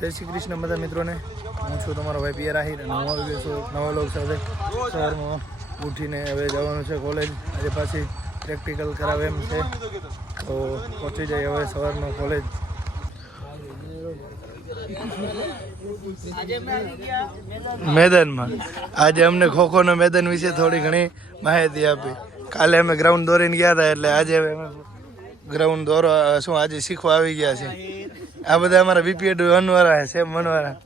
જય શ્રી કૃષ્ણ બધા મિત્રોને. હું છું તમારો ભાઈ પિયર આહિર અને હું આવી ગયો છું નવા લોક સાથે. સવારમાં ઉઠીને હવે જવાનું છે કોલેજ. આજે પાછી પ્રેક્ટિકલ કરાવે એમ છે, તો પહોંચી જાય હવે સવારમાં કોલેજ. મેદાનમાં આજે અમને ખોખોના મેદાન વિશે થોડી ઘણી માહિતી આપી. કાલે અમે ગ્રાઉન્ડ દોરીને ગયા હતા, એટલે આજે અમે ગ્રાઉન્ડ દોરવા શું આજે શીખવા આવી ગયા છે. આ બધા અમારા બીપીએડ વનવાળા છે, સેમ વનવાળા.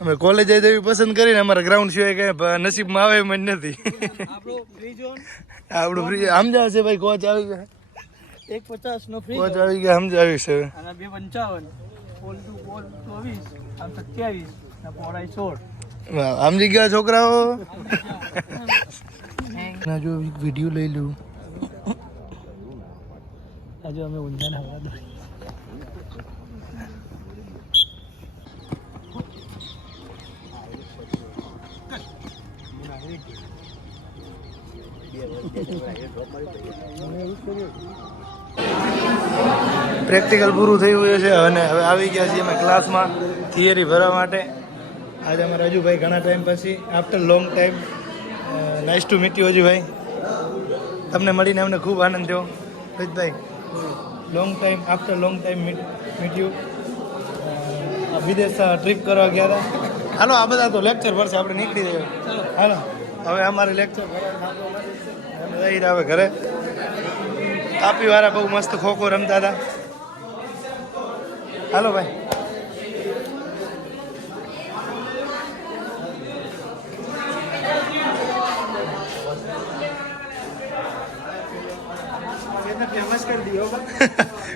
અમે કોલેજ જવી પસંદ કરીને અમારા ગ્રાઉન્ડ સિવાય કઈ નસીબમાં આવે એમ જ નથી. આપણું ફ્રી સમજાવશે ભાઈ. કોચ આવી ગયા 150 નો ફ્રી કોચ આવી ગયા સમજાવી છે. અને 255 બોલ ટુ બોલ 24 આમ 27 ને પહોળાઈ 16. સમજી ગયા છોકરાઓ. ના જો વિડીયો લઈ લઉં. આજે અમે ઊંઝાના હવા દોરી. પ્રેક્ટિકલ પૂરું થયું છે અને હવે આવી ગયા છીએ અમે ક્લાસમાં થિયરી ભરવા માટે. આજે અમે રાજુભાઈ ઘણા ટાઈમ પછી after long time nice to meet you Ajubhai. તમને મળીને અમને ખૂબ આનંદ થયો Ritbhai. Long time after long time meet you. વિદેશ ટ્રીપ કરવા ગયા હતા. હાલો આ બધા તો લેક્ચર ભરશે, આપણે નીકળી જઈએ. હાલો હવે અમારે લેક્ચર ભરવા જઈ રહ્યા હવે ઘરે. તાપી વાળા બહુ મસ્ત ખોખો રમતા હતા. હાલો ભાઈ.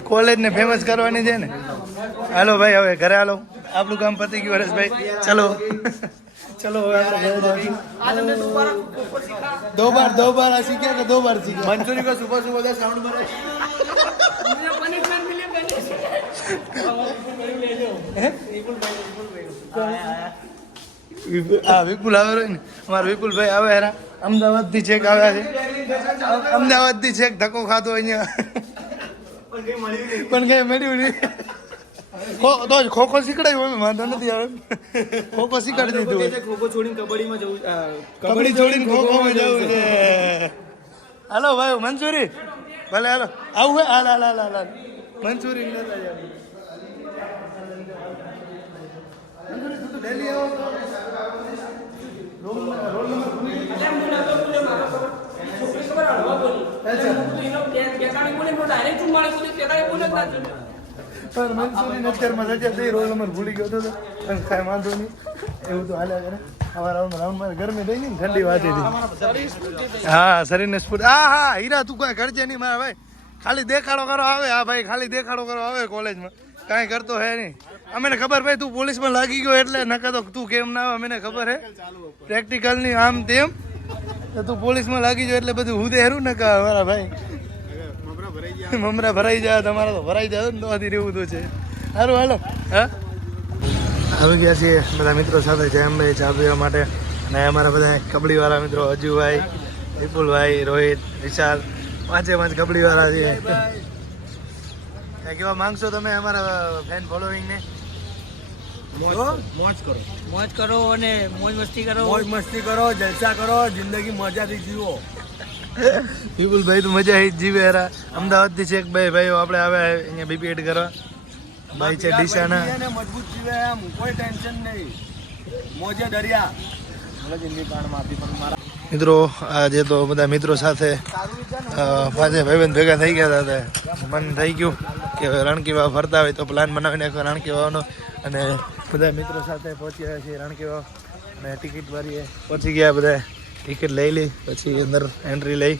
કોલેજ ને ફેમસ કરવાની છે ને. હાલો ભાઈ હવે ઘરે હાલો. આપણું કામ પતી ગયું હરેશભાઈ. ચલો चलो दो बार सीखे तो 2 बार सीखे. मंचूरी का सुबह सुबह साउंड बना. હા વિપુલ આવે ને અમારા વિપુલભાઈ આવે હેરા અમદાવાદ થી છેક આવ્યા છે. અમદાવાદ થી છેક ધક્કો ખાતો અહીંયા પણ કઈ મળ્યું નહીં. તો ખોખો શીખડાયું અમે વાંધો નથી આવે. ખોખો શીખવાડી દીધું. ખોખો છોડીને કબડ્ડીમાં જવું, કબડ્ડી છોડીને ખોખોમાં જવું છે. હાલો ભાઈ મંચુરી ભલે હાલો આવું હે. હાલ હાલ હાલ હાલ મંચુરી ડેલી આવો. પણ મંચુરી અત્યારમાં રજા થઈ, રોલ નંબર ભૂલી ગયો હતો પણ કાંઈ વાંધો નહીં. એવું તો હાલ્યા કરે. આવા રાઉન્ડમાં ગરમી થઈ ગઈ ને ઠંડી વાતી હતી. હા શરીરને સ્ફૂર્તિ. હા હીરા તું કાંઈ કરજે નહીં મારા ભાઈ. ખાલી દેખાડો કરો આવે. હા ભાઈ ખાલી દેખાડો કરો આવે કોલેજમાં. કાંઈ કરતો હે નહીં. અમને ખબર ભાઈ તું પોલીસમાં લાગી ગયો એટલે નકર તો તું કેમ ના આવે અમને ખબર હે. પ્રેક્ટિકલની આમ તેમ તું પોલીસમાં લાગી ગયો એટલે બધું હું દેરું ને કા મારા ભાઈ. મમરા ભરાઈ જાય તમારા તો ભરાઈ જાય ને તો રહેવું તો છે. સારું હાલો. હા આવી ગયા છીએ બધા મિત્રો સાથે જયમભાઈ ચા પીવા માટે. અને અમારા બધા કબડ્ડીવાળા મિત્રો અજુભાઈ, વિપુલભાઈ, રોહિત, વિશાલ 5 કબડ્ડીવાળા છીએ. કહેવા માંગશો તમે અમારા ફેન ફોલોઈંગને? મોજ કરો અને મોજ મસ્તી કરો, જલસા કરો, જિંદગી મજાથી જીવો. વિપુલભાઈ તો મજા જ જીવે હેરા. અમદાવાદથી છે ભાઈ ભાઈઓ આપણે આવે અહીંયા બીપીએડ કરવા. ભાઈ છે ડીસાના. મજબૂત જીવે એમ કોઈ ટેન્શન નહીં. મોજે દરિયા. મિત્રો આજે તો બધા મિત્રો સાથે 5 ભાઈબંધ ભેગા થઈ ગયા હતા. મન થઈ ગયું કે રણકીવાવ ફરતા હોય તો પ્લાન બનાવીને રણકીવાવનો. અને બધા મિત્રો સાથે પહોંચ્યા છીએ રણકીવાવ. અને ટિકિટ વાળીએ પહોંચી ગયા. બધા ટિકિટ લઈ લી પછી અંદર એન્ટ્રી લઈ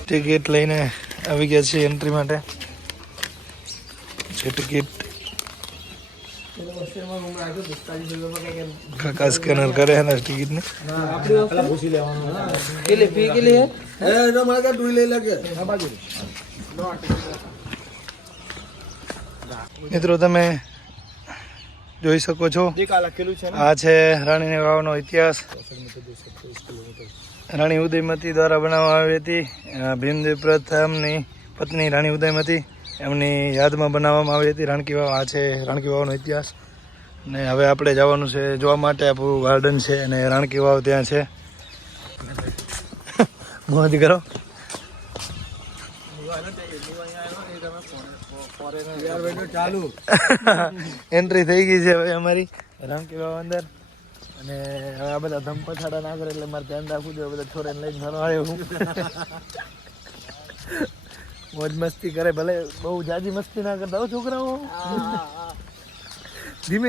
ટિકિટ લઈને આવી ગયા છીએ એન્ટ્રી માટે. ટિકિટ કાકા સ્કેનર કરે હે ને ટિકિટ ને. મિત્રો તમે જોઈ શકો છો આ છે રાણીની વાવનો ઇતિહાસ. રાણી ઉદયમતી દ્વારા બનાવવામાં આવી હતી. ભીમદેવ પ્રથમની પત્ની રાણી ઉદયમતી એમની યાદમાં બનાવવામાં આવી હતી રાણકી વાવ. આ છે રાણકી વાવનો ઇતિહાસ. ને હવે આપણે જવાનું છે જોવા માટે. આપણું ગાર્ડન છે અને રાણકી વાવ ત્યાં છે. મોજ કરો. એન્ટ્રી થઈ ગઈ છે હવે અમારી રાણકી વાવ અંદર. અને હવે આ બધા ધમ પછાડા ના કરે એટલે મારે ધ્યાન રાખવું જોઈએ. બધા છોરાને લઈને ઘણો આવ્યો હું. મોજ મસ્તી કરે, ભલે બહુ જાજી મસ્તી ના કરતા હો છોકરાઓ. ધીમે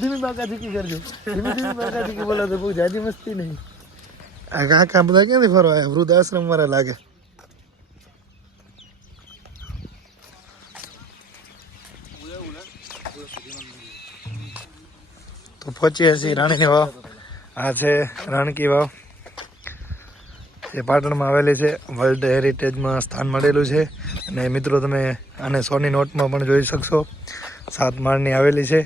ધીમે બાકા ચીકી કરજો. ધીમે બાકા ચીકી બોલો તો બહુ જાજી મસ્તી નહીં. આ કાકા બધા ક્યાંથી ફરવા આવ્યા? વૃદ્ધાશ્રમ વાળા લાગે. તો પહોંચીએ છીએ રાણીની વાવ. આ છે રાણકી વાવ. એ પાટણમાં આવેલી છે. વર્લ્ડ હેરિટેજમાં સ્થાન મળેલું છે. અને મિત્રો તમે આને સોની નોટમાં પણ જોઈ શકશો. 7 માળની આવેલી છે.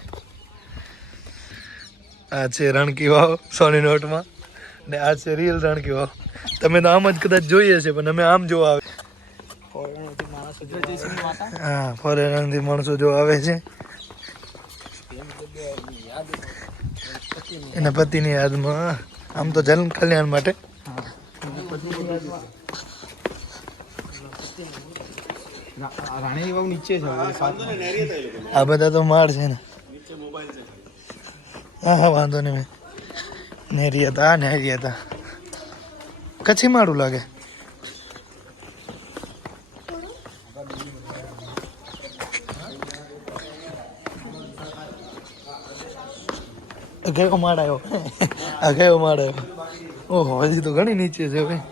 આ છે રાણકી વાવ સોની નોટમાં. ને આ છે રિયલ રાણકી વાવ. તમે તો આમ જ કદાચ જોઈએ છે પણ અમે આમ જોવા આવે. હા, ફોરેનરથી માણસો જો આવે છે એના પતિની યાદમાં. આમ તો જન કલ્યાણ માટે. રાણી વાવ નીચે છે. આ બધા તો માળ છે ને. હા હા, વાંધો નહીં. નેરી હતા. નેરી હતા. કચ્છી માળું લાગે. ગયો માળ આવ્યો. આ ગયો માળ આવ્યો. ઓહો, હજી તો ઘણી નીચે છે ભાઈ.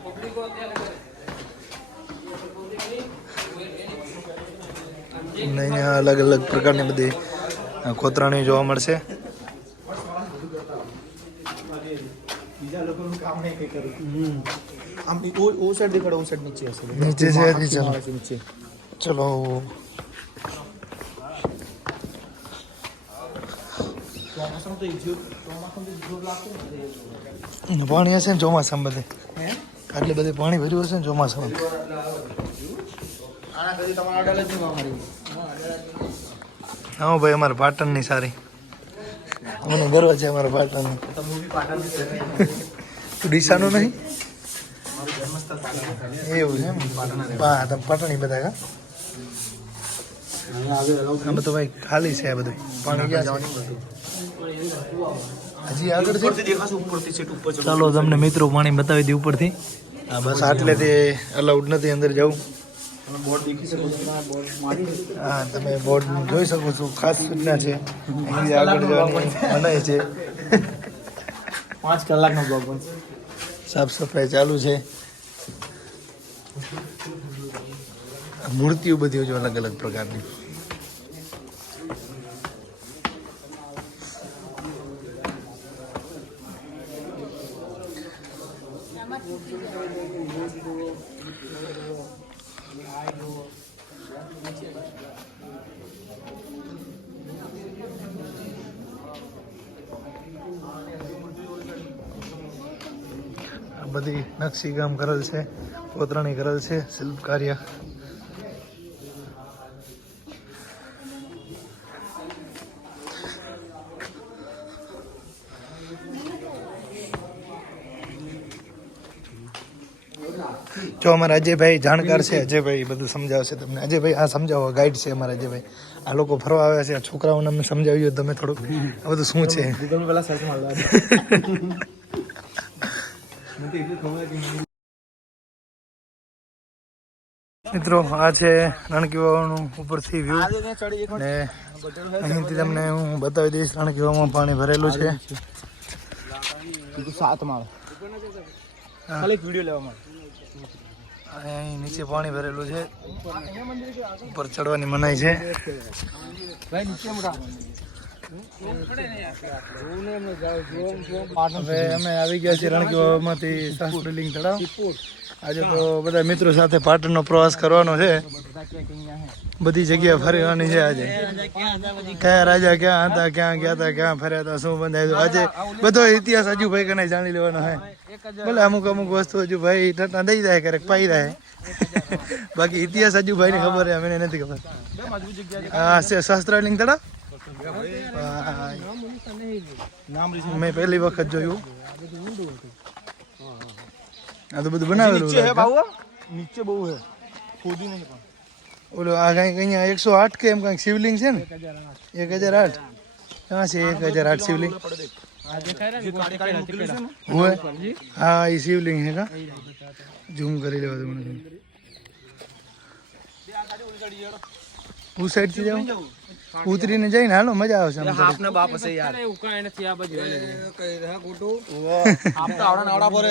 અહીંયા અલગ અલગ પ્રકારની બધી કોતરાણી જોવા મળશે. નીચે છે. ચલો પાણી હશે ને ચોમાસામાં બધે. આટલી બધી પાણી ભર્યું હશે ને ચોમાસામાં. હા ભાઈ, અમારે પાટણની સારી. મને ગર્વ છે અમારા પાટણનો. તું ડીસાનો નહીં? એવું છે એમ? હા, તમે પાટણી બધા કા? આ બધું ભાઈ ખાલી છે. આ બધું પાણી હજી આગળ છે. ચાલો તમને મિત્રો પાણી બતાવી દઉં ઉપરથી. હા, બસ આટલેથી અલાઉડ નથી અંદર જવું. હા, તમે બોર્ડ જોઈ શકો છો. ખાસ સૂચના છે. અહીંથી આગળ જવાની મનાઈ છે. 5 કલાકનો બ્લોગ. સાફ સફાઈ ચાલુ છે. મૂર્તિઓ બધી જો અલગ અલગ પ્રકારની. બધી નકશી કામ કરેલ છે, કોતરણી કરેલ છે, શિલ્પ કાર્ય. જો અમારા અજયભાઈ જાણકાર છે. અજયભાઈ બધું સમજાવશે તમને. અજયભાઈ આ સમજાવો, ગાઈડ છે અમારા અજયભાઈ. આ લોકો ફરવા આવ્યા છે. આ છોકરાઓને અમને સમજાવ્યું તમે થોડુંક આ બધું શું છે. મિત્રો આ છે રાણકી વાવનું ઉપરથી વ્યૂ. ને અહીંથી તમને હું બતાવી દઈશ. રાણકી વાવમાં પાણી ભરેલું છે. 7 માળ. ખાલી વિડિયો લેવા માટે. અહીં નીચે પાણી ભરેલું છે. ઉપર ચડવાની મનાઈ છે. હવે અમે આવી ગયા છીએ રણકીવાવમાંથી શાસ્ત્રલિંગ તળાવ. આજે તો બધા મિત્રો સાથે પાટણનો પ્રવાસ કરવાનો છે. બધી જગ્યા ફરવાની છે આજે. કયા રાજા ક્યાં હતા, ક્યાં ગયા હતા, ક્યાં ફર્યા હતા, શું બંધાયું. આજે બધો ઇતિહાસ હજુભાઈ કને જાણી લેવાનો છે. ભલે અમુક વસ્તુ હજુભાઈ ટટા દઈ જાય, ક્યારેક પાઈ જાય. બાકી ઇતિહાસ હજુભાઈને ખબર છે, મને નથી ખબર. હા છે શાસ્ત્રલિંગ તળાવ. મેં પહેલી વખત જોયું. આ તો બધું બનાવેલું છે. નીચે બહુ છે, ખોદી નહીં. ઓલો આ કંઈક અહીંયા 108 કે એમ કંઈક શિવલિંગ છે ને, 1008. ક્યાં છે 1008 શિવલિંગ? હોય હા, એ શિવલિંગ છે કા. ઝૂમ કરી લેવા દો મને. હું સાઈડ થી જાઉં, ઉતરીને જઈને હાલો મજા આવશે. આપને બાપ હશે યાર, એવું કાઈ નથી. આ બાજુ હાલે કઈ રહા ગોટો આપ તો આવડા નાવડા પર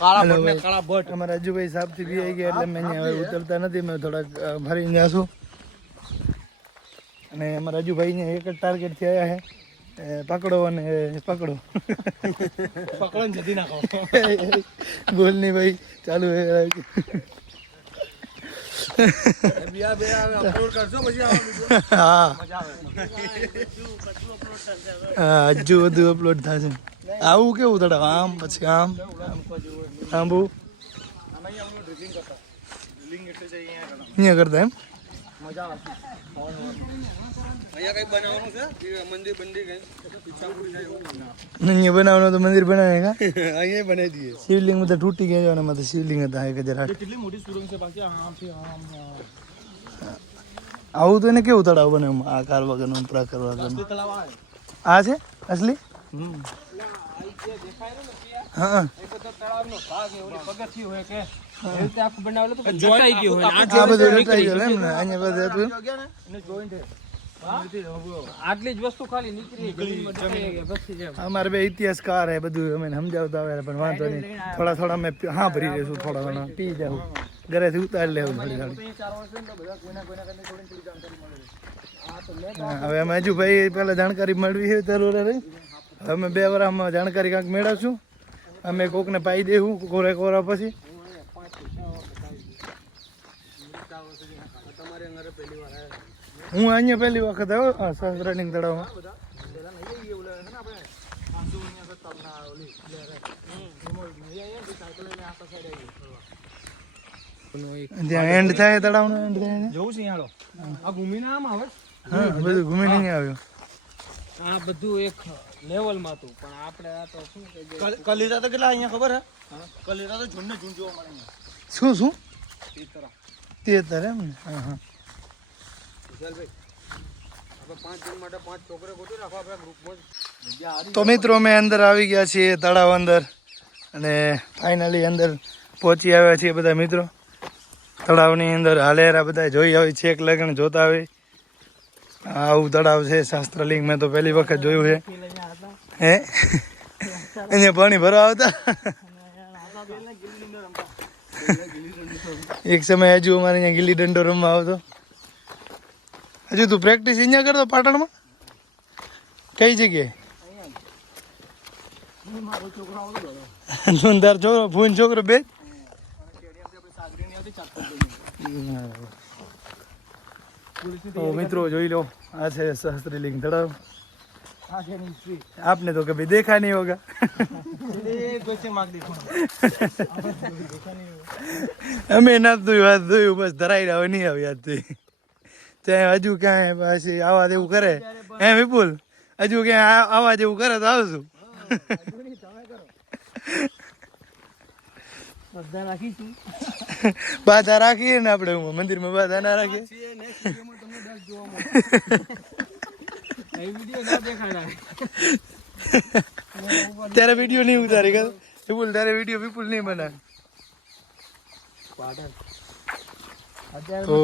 કાળા ભટ ને કાળા ભટ. અમારા રાજુભાઈ સાહેબ થી બી આવી ગયા એટલે મેં અહીંયા ઉતરતા નથી. મેં થોડાક ફરીને જાશું. અને અમારા રાજુભાઈ ને એક જ ટાર્ગેટ થી આવ્યા છે, પકડો અને પકડો. પકડો ને જતી નાખો. બોલ નહીં ભાઈ, ચાલુ હે. હજુ બધું અપલોડ થશે. આવું કેવું તળાવ, આમ પછી આમ આંબુ અહીંયા કરતા એમ. અહીંયા બનાવવાનું તો મંદિર બનાવે કા. અહીંયા બનાવી દઈએ. શિવલિંગ બધા તૂટી ગયા અને એમાં શિવલિંગ હતા 1008. કેટલી મોટી સુરંગ છે બાકી. આવું તો એને કેવું તળાવ બને આકાર વગરનું, પ્રાકાર વગરનું. આ છે અસલી. હા આટલી જ વસ્તુ ખાલી નીકળી. અમારે બે ઇતિહાસકાર હે, બધું અમે સમજાવતા આવે પણ વાંધો નહીં. થોડા અમે હા ભરી લઈશું, થોડા ઘણા પી જાઉં, ઘરેથી ઉતારી લેવું થોડી થોડી. હવે અમે હજુ ભાઈ પેલા જાણકારી મેળવી છે જરૂર રહી. અમે 2 વર્ષમાં જાણકારી કાંઈક મેળવશું. અમે કોકને પાઈ દેવું કોરા પછી. હું અહીંયા પહેલી વખત આવ્યો શાસ્ત્રલિંગ તળાવમાં. જ્યાં એન્ડ થાય તળાવનો એન્ડ થાય જવું છે યાર. આ ઘૂમીને આમ આવે. હા બધું ઘૂમીને અહીંયા આવ્યો. આ બધું એક લેવલમાં હતું પણ આપણે આ તો શું કલીરા તો કેટલા અહીંયા ખબર હે? કલીરા તો ઝૂંડ ને ઝૂંડ જોવા મળે. શું 13 એમ ને. હા હા તો મિત્રો અમે અંદર આવી ગયા છીએ તળાવ અંદર, અને ફાઇનલી અંદર પહોંચી આવ્યા છીએ બધા મિત્રો. તળાવની અંદર હાલેરા બધા જોઈ આવી છેક લગન જોતા આવી. આવું તળાવ છે શાસ્ત્રલિંગ. મેં તો પહેલી વખત જોયું છે. હે અહીંયા પાણી ભરવા આવતા. એક સમય હજુ અમારે અહીંયા ગીલી દંડો રમવા આવતો. હજુ તું પ્રેક્ટિસ અહીંયા કરતો પાટણમાં? કઈ જગ્યાએ? તાર છોકરો ફૂન છોકરો બે. તો મિત્રો જોઈ લો, આ છે શાસ્ત્રલિંગ તળાવ. आपने तो कभी देखा नहीं होगा. हमें ना तो बस धराई रहा नहीं अब याद चाहे हजू क्या पाછી આવા જેવું કરે હે વિપુલ, હજુ ક્યાં આવા જેવું કરે તો આવશું. બાધા રાખીએ ને આપણે મંદિરમાં, બાધા ના રાખીએ. ત્યારે વિડીયો નહીં ઉતારી ગયો વિપુલ, તારે વિડીયો વિપુલ નહીં બનાવે. તો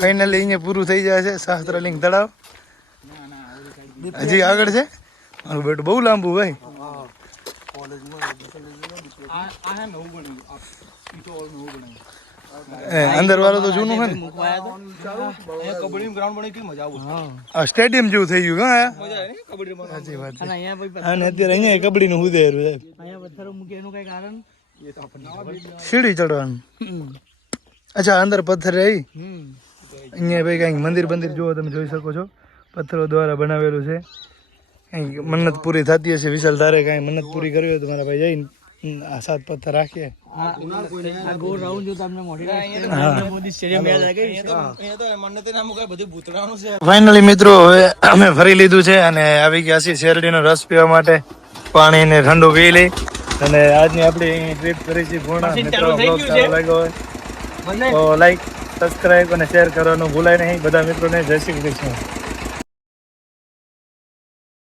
ફાઇનલી અહીંયા પૂરું થઈ જાય છે શાસ્ત્રલિંગ તળાવ. હજી આગળ છે મારું બેટું બહુ લાંબુ ભાઈ. અંદર વાળો તો જૂનું છે ને અહીંયા કબડ્ડી ગ્રાઉન્ડ બની કેવી મજા આવું આ સ્ટેડિયમ જેવું થઈ ગયું હા મજા આવે ને કબડ્ડી રમવાની. સાચી વાત છે. અને અહીંયા ભાઈ અને અત્યારે અહીંયા કબડ્ડી નું ઉદેરું છે અહીંયા પથ્થરો મૂકે એનું કઈ કારણ સીડી ચડવાનું અચ્છા અંદર પથ્થર રહી અહીંયા ભાઈ કંઈક મંદિર બંદિર જુઓ તમે જોઈ શકો છો પથ્થરો દ્વારા બનાવેલું છે કંઈક મન્નત પૂરી થતી હશે વિશાલ તારે કાંઈ મન્નત પૂરી કરવી હોય તો મારા ભાઈ જઈને આ 7 પથ્થર રાખીએ આ ગોળ રાઉન્ડ જો તમને મોટી હા. મોદી સ્ટેડિયમ યાદ આવી ગઈ અહીંયા તો મન્નતે નામ કઈ બધું ભૂતરાનું છે. ફાઇનલી મિત્રો હવે અમે ફરી લીધું છે અને આવી ગયા છીએ શેરડીનો રસ પીવા માટે પાણીને ઠંડુ પી લઈ અને આજની આપણી ટ્રીપ કરી છે પૂર્ણ મિત્રો બ્લોગ સારો લાગ્યો હોય તો લાઈક સબસ્ક્રાઈબ અને શેર કરવાનું ભૂલાય નહીં બધા મિત્રોને જય શ્રી કૃષ્ણ.